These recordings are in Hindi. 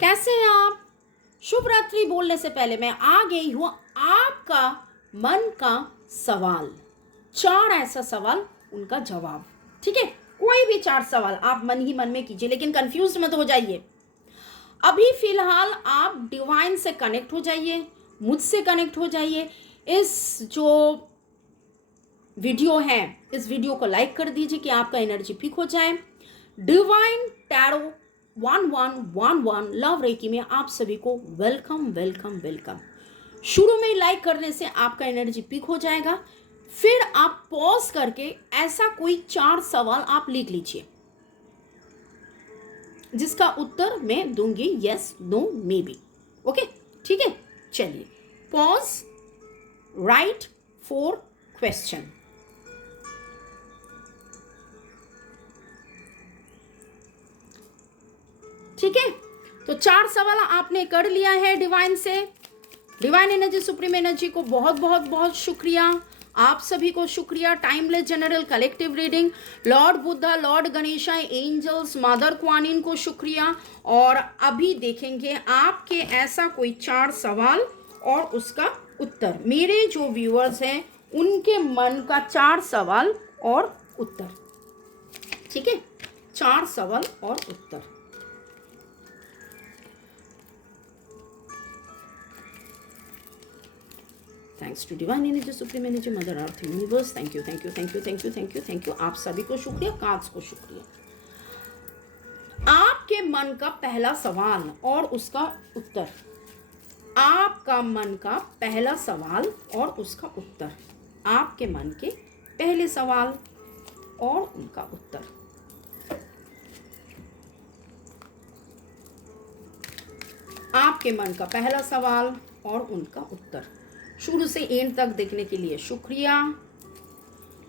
कैसे हैं आप? शुभ रात्रि बोलने से पहले मैं आ गई हूँ आपका मन का सवाल। 4 ऐसा सवाल, उनका जवाब। ठीक है, कोई भी 4 सवाल आप मन ही मन में कीजिए, लेकिन कंफ्यूज मत हो जाइए। अभी फिलहाल आप डिवाइन से कनेक्ट हो जाइए, मुझसे कनेक्ट हो जाइए। इस जो वीडियो है, इस वीडियो को लाइक कर दीजिए कि आपका एनर्जी पिक हो जाए। डिवाइन टैरो 1111 लव रेकी में आप सभी को वेलकम वेलकम वेलकम। शुरू में लाइक करने से आपका एनर्जी पिक हो जाएगा। फिर आप पॉज करके ऐसा कोई 4 सवाल आप लिख लीजिए जिसका उत्तर मैं दूंगी yes no maybe. Okay, ठीक है, चलिए पॉज, राइट 4 क्वेश्चन। ठीक है, तो 4 सवाल आपने कर लिया है डिवाइन से। डिवाइन एनर्जी, सुप्रीम एनर्जी को बहुत बहुत बहुत शुक्रिया। आप सभी को शुक्रिया। Timeless general collective reading, lord Buddha, lord Ganesha, angels, mother Kuan Yin को शुक्रिया। और अभी देखेंगे आपके ऐसा कोई 4 सवाल और उसका उत्तर। मेरे जो व्यूअर्स हैं उनके मन का 4 सवाल और उत्तर। ठीक है, 4 सवाल और उत्तर। Thanks to divine energy, supreme energy, mother earth, universe. Thank you thank you thank you thank you thank you thank you. आप सभी को शुक्रिया, कार्ड्स को शुक्रिया। आपके मन का पहला सवाल और उसका उत्तर। आपका मन का पहला सवाल और उसका उत्तर। आपके मन के पहले सवाल और उनका उत्तर। आपके मन का पहला सवाल और उनका उत्तर। शुरू से एंड तक देखने के लिए शुक्रिया।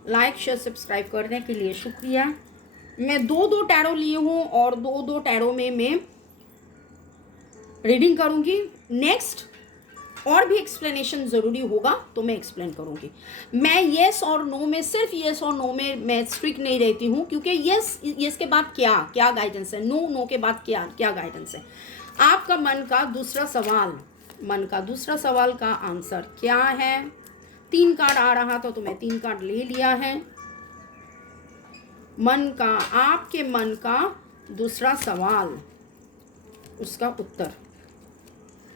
लाइक शेयर सब्सक्राइब करने के लिए शुक्रिया। मैं 2 टैरो लिए हूँ और 2 टैरो में मैं रीडिंग करूँगी। नेक्स्ट और भी एक्सप्लेनेशन ज़रूरी होगा तो मैं एक्सप्लेन करूँगी। मैं येस और नो में, सिर्फ येस और नो में मैं स्ट्रिक्ट नहीं रहती हूँ, क्योंकि येस के बाद क्या गाइडेंस है, नो के बाद क्या गाइडेंस है। आपका मन का दूसरा सवाल का आंसर क्या है। 3 कार्ड आ रहा था तो मैं 3 कार्ड ले लिया है। आपके मन का दूसरा सवाल, उसका उत्तर।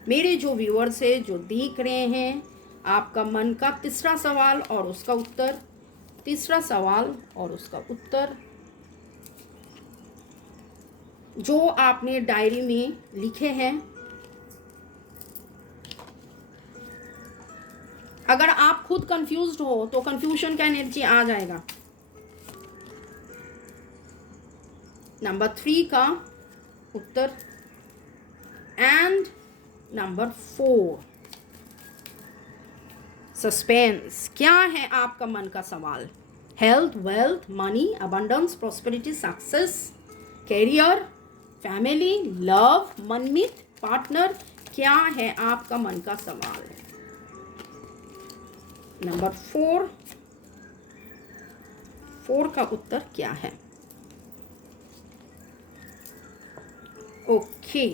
मेरे जो व्यूअर्स है, जो देख रहे हैं, आपका मन का तीसरा सवाल और उसका उत्तर। तीसरा सवाल और उसका उत्तर जो आपने डायरी में लिखे हैं। अगर आप खुद कंफ्यूज्ड हो तो कंफ्यूजन का एनर्जी आ जाएगा। नंबर 3 का उत्तर एंड नंबर 4 सस्पेंस। क्या है आपका मन का सवाल? Health, wealth, money, abundance, prosperity, success, career, family, love, मनमीत, पार्टनर। क्या है आपका मन का सवाल? नंबर 4 का उत्तर क्या है? ओके,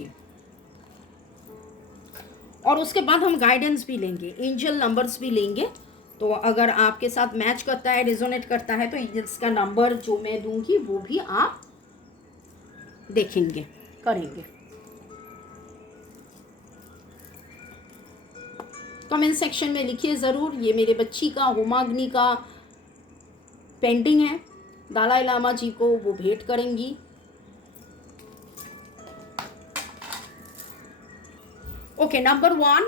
और उसके बाद हम गाइडेंस भी लेंगे, एंजल नंबर्स भी लेंगे। तो अगर आपके साथ मैच करता है, रिजोनेट करता है, तो इसका नंबर जो मैं दूंगी वो भी आप देखेंगे, करेंगे। कमेंट सेक्शन में लिखिए ज़रूर। ये मेरे बच्ची का, होमाग्नि का पेंटिंग है, दलाई लामा जी को वो भेंट करेंगी। Okay, number 1।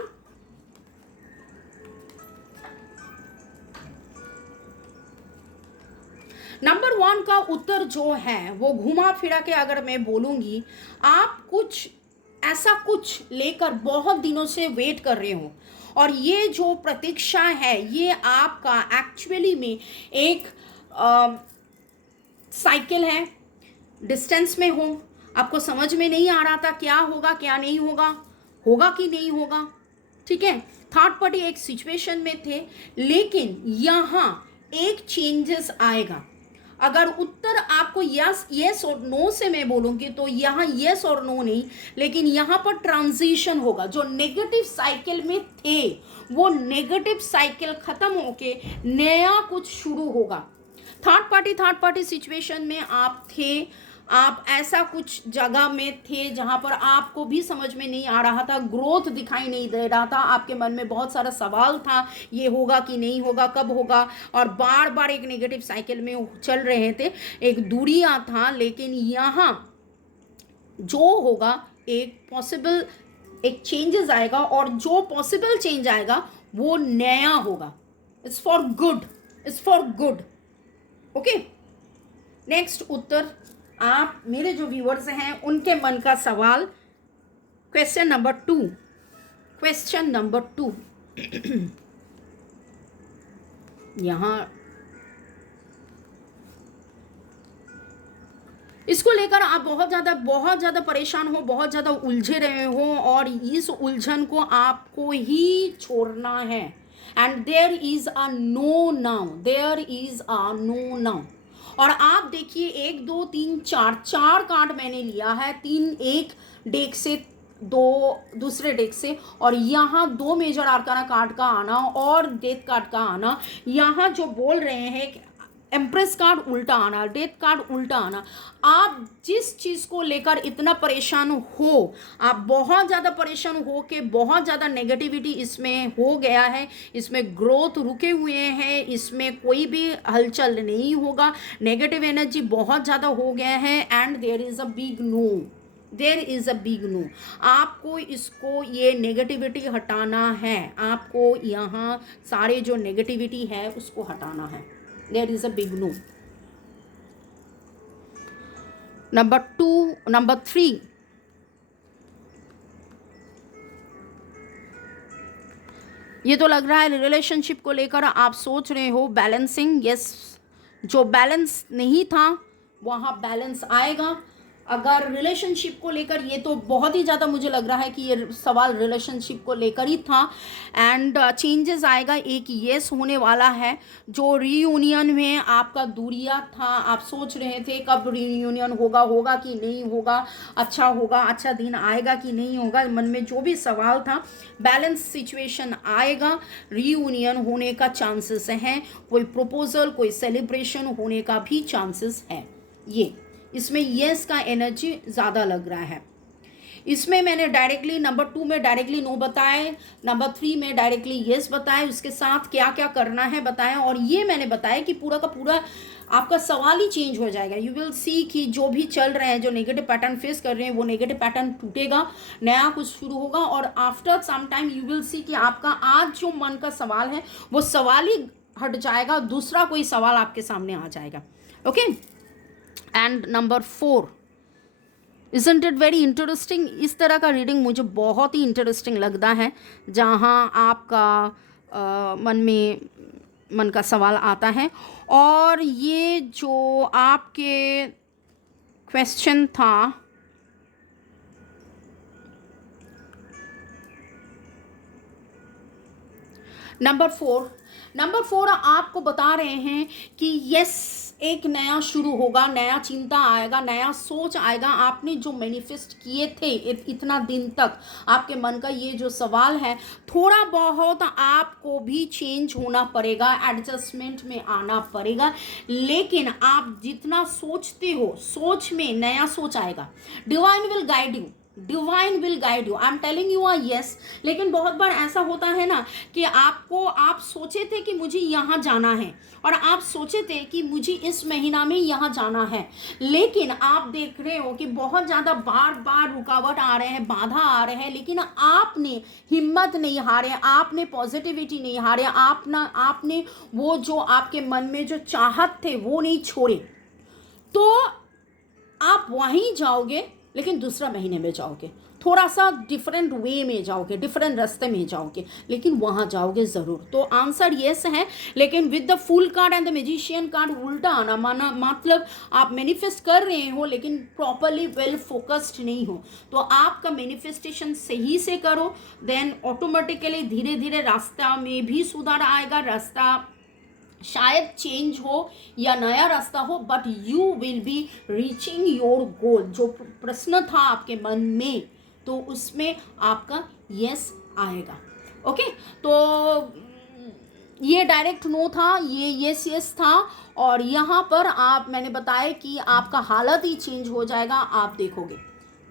नंबर 1 का उत्तर जो है वो घुमा फिरा के अगर मैं बोलूँगी, आप कुछ लेकर बहुत दिनों से वेट कर रहे हो, और ये जो प्रतीक्षा है ये आपका एक्चुअली में एक साइकिल है। डिस्टेंस में हो, आपको समझ में नहीं आ रहा था क्या होगा क्या नहीं होगा, होगा कि नहीं होगा। ठीक है, थर्ड पार्टी एक सिचुएशन में थे, लेकिन यहाँ एक चेंजेस आएगा। अगर उत्तर आपको यस और नो से मैं बोलूँगी तो यहाँ यस और नो नहीं, लेकिन यहाँ पर ट्रांजिशन होगा। जो नेगेटिव साइकिल में थे वो नेगेटिव साइकिल खत्म होके नया कुछ शुरू होगा। थर्ड पार्टी सिचुएशन में आप थे, आप ऐसा कुछ जगह में थे जहां पर आपको भी समझ में नहीं आ रहा था, ग्रोथ दिखाई नहीं दे रहा था, आपके मन में बहुत सारा सवाल था, ये होगा कि नहीं होगा, कब होगा, और बार बार एक नेगेटिव साइकिल में चल रहे थे, एक दूरियां था। लेकिन यहाँ जो होगा एक पॉसिबल एक चेंजेस आएगा, और जो पॉसिबल चेंज आएगा वो नया होगा। It's for good, it's for good. Okay, next उत्तर आप मेरे जो व्यूअर्स हैं उनके मन का सवाल, क्वेश्चन नंबर 2। क्वेश्चन नंबर 2 यहाँ इसको लेकर आप बहुत ज़्यादा परेशान हो, बहुत ज़्यादा उलझे रहे हो, और इस उलझन को आपको ही छोड़ना है। And there is a no now, there is a no now. और आप देखिए 1 2 3 4 कार्ड मैंने लिया है, 3 एक डेक से, 2 दूसरे डेक से, और यहाँ 2 मेजर आर्काना कार्ड का आना और डेथ कार्ड का आना। यहाँ जो बोल रहे हैं एम्प्रेस कार्ड उल्टा आना, डेथ कार्ड उल्टा आना। आप जिस चीज़ को लेकर इतना परेशान हो, आप बहुत ज़्यादा परेशान हो के बहुत ज़्यादा नेगेटिविटी इसमें हो गया है, इसमें ग्रोथ रुके हुए हैं, इसमें कोई भी हलचल नहीं होगा, नेगेटिव एनर्जी बहुत ज़्यादा हो गया है। And there is a big no, there is a big no. आपको इसको ये नेगेटिविटी हटाना है, आपको यहाँ सारे जो नेगेटिविटी है उसको हटाना है। There is a big no. Number 3, ये तो लग रहा है रिलेशनशिप को लेकर आप सोच रहे हो बैलेंसिंग। यस, जो बैलेंस नहीं था वहाँ बैलेंस आएगा। अगर रिलेशनशिप को लेकर, ये तो बहुत ही ज़्यादा मुझे लग रहा है कि ये सवाल रिलेशनशिप को लेकर ही था। एंड चेंजेस आएगा, एक येस होने वाला है। जो रीयूनियन में आपका दूरिया था, आप सोच रहे थे कब रीयूनियन होगा कि नहीं होगा, अच्छा दिन आएगा कि नहीं होगा, मन में जो भी सवाल था, बैलेंस सिचुएशन आएगा, रीयूनियन होने का चांसेस हैं, कोई प्रपोजल, कोई सेलिब्रेशन होने का भी चांसेस है। ये इसमें यस का एनर्जी ज़्यादा लग रहा है। इसमें मैंने डायरेक्टली नंबर 2 में डायरेक्टली नो बताए, नंबर 3 में डायरेक्टली यस बताए, उसके साथ क्या क्या करना है बताया, और ये मैंने बताया कि पूरा का पूरा आपका सवाल ही चेंज हो जाएगा। यू विल सी कि जो भी चल रहे हैं, जो नेगेटिव पैटर्न फेस कर रहे हैं, वो नेगेटिव पैटर्न टूटेगा, नया कुछ शुरू होगा, और after some time you will see कि आपका आज जो मन का सवाल है वो सवाल ही हट जाएगा, दूसरा कोई सवाल आपके सामने आ जाएगा। Okay, and number 4, isn't it very interesting. इस तरह का रीडिंग मुझे बहुत ही इंटरेस्टिंग लगता है, जहाँ आपका मन का सवाल आता है। और ये जो आपके क्वेश्चन था, नंबर 4 आपको बता रहे हैं कि यस, एक नया शुरू होगा, नया चिंता आएगा, नया सोच आएगा। आपने जो मैनिफेस्ट किए थे इतना दिन तक, आपके मन का ये जो सवाल है, थोड़ा बहुत आपको भी चेंज होना पड़ेगा, एडजस्टमेंट में आना पड़ेगा। लेकिन आप जितना सोचते हो, सोच में नया सोच आएगा। Divine will guide you, divine will guide you, I am telling you yes. लेकिन बहुत बार ऐसा होता है ना कि आप सोचे थे कि मुझे यहाँ जाना है, और आप सोचे थे कि मुझे इस महीना में यहाँ जाना है, लेकिन आप देख रहे हो कि बहुत ज़्यादा बार रुकावट आ रहे हैं, बाधा आ रहे हैं, लेकिन आपने हिम्मत नहीं हारे, आपने पॉजिटिविटी नहीं हारे, आपने वो जो आपके मन में जो चाहत थे वो नहीं छोड़े। तो आप वहीं जाओगे, लेकिन दूसरा महीने में जाओगे, थोड़ा सा डिफरेंट वे में जाओगे, डिफरेंट रास्ते में जाओगे, लेकिन वहाँ जाओगे ज़रूर। तो आंसर येस है, लेकिन with the full card and the magician card उल्टा आना, मतलब आप मैनिफेस्ट कर रहे हो लेकिन प्रॉपरली वेल फोकस्ड नहीं हो। तो आपका मैनिफेस्टेशन सही से करो, देन ऑटोमेटिकली धीरे धीरे रास्ता में भी सुधार आएगा, रास्ता शायद चेंज हो या नया रास्ता हो, but you will be reaching your goal. जो प्रश्न था आपके मन में, तो उसमें आपका यस आएगा। ओके, तो ये डायरेक्ट नो था, ये यस यस था, और यहाँ पर आप, मैंने बताया कि आपका हालत ही चेंज हो जाएगा, आप देखोगे।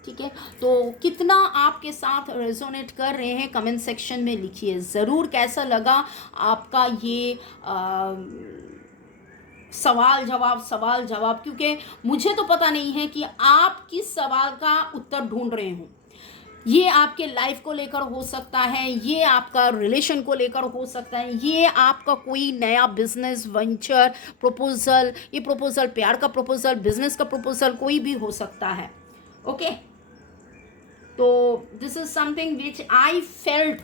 ठीक है, तो कितना आपके साथ रेजोनेट कर रहे हैं कमेंट सेक्शन में लिखिए ज़रूर। कैसा लगा आपका ये सवाल जवाब, क्योंकि मुझे तो पता नहीं है कि आप किस सवाल का उत्तर ढूंढ रहे हो। ये आपके लाइफ को लेकर हो सकता है, ये आपका रिलेशन को लेकर हो सकता है, ये आपका कोई नया बिजनेस वेंचर प्रपोजल, ये प्रपोजल प्यार का प्रपोजल, बिजनेस का प्रपोजल, कोई भी हो सकता है। ओके, तो this is something which I felt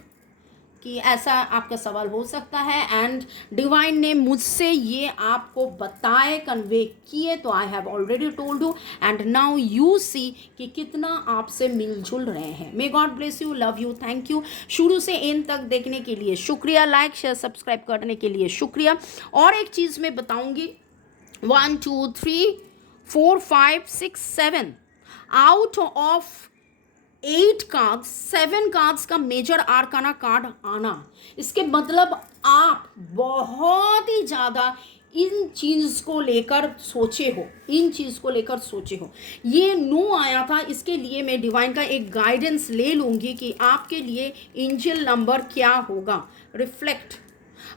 कि ऐसा आपका सवाल हो सकता है, एंड डिवाइन ने मुझसे ये आपको बताए, कन्वे किए, तो I have already told you, and now you see कि कितना आपसे मिलजुल रहे हैं। May God bless you, love you, thank you. शुरू से एंड तक देखने के लिए शुक्रिया, लाइक शेयर सब्सक्राइब करने के लिए शुक्रिया। और एक चीज़ मैं बताऊंगी, 1 2 3 4 5 6 7 आउट ऑफ 8 कार्ड्स, 7 कार्ड्स का मेजर आर्काना कार्ड आना, इसके मतलब आप बहुत ही ज़्यादा इन चीज़ को लेकर सोचे हो, ये नो आया था, इसके लिए मैं डिवाइन का एक गाइडेंस ले लूँगी कि आपके लिए एंजल नंबर क्या होगा। रिफ्लेक्ट,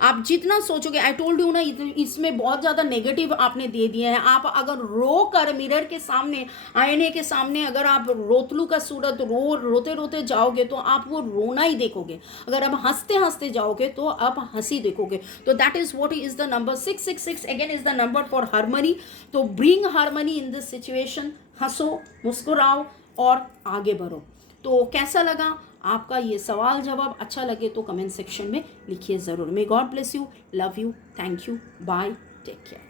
आप जितना सोचोगे, आई टोल्ड यू ना, इसमें बहुत ज़्यादा नेगेटिव आपने दे दिए हैं। आप अगर रो कर मिरर के सामने, आईने के सामने अगर आप रोतलू का सूरत रोते रोते जाओगे तो आप वो रोना ही देखोगे। अगर आप हंसते हंसते जाओगे तो आप हंसी देखोगे। तो that is what is the number 666 again is the number for harmony. तो bring harmony in this situation, हंसो, मुस्कुराओ और आगे बढ़ो। तो कैसा लगा आपका ये सवाल जवाब? अच्छा लगे तो कमेंट सेक्शन में लिखिए ज़रूर। May God bless you, love you, thank you, bye, take care.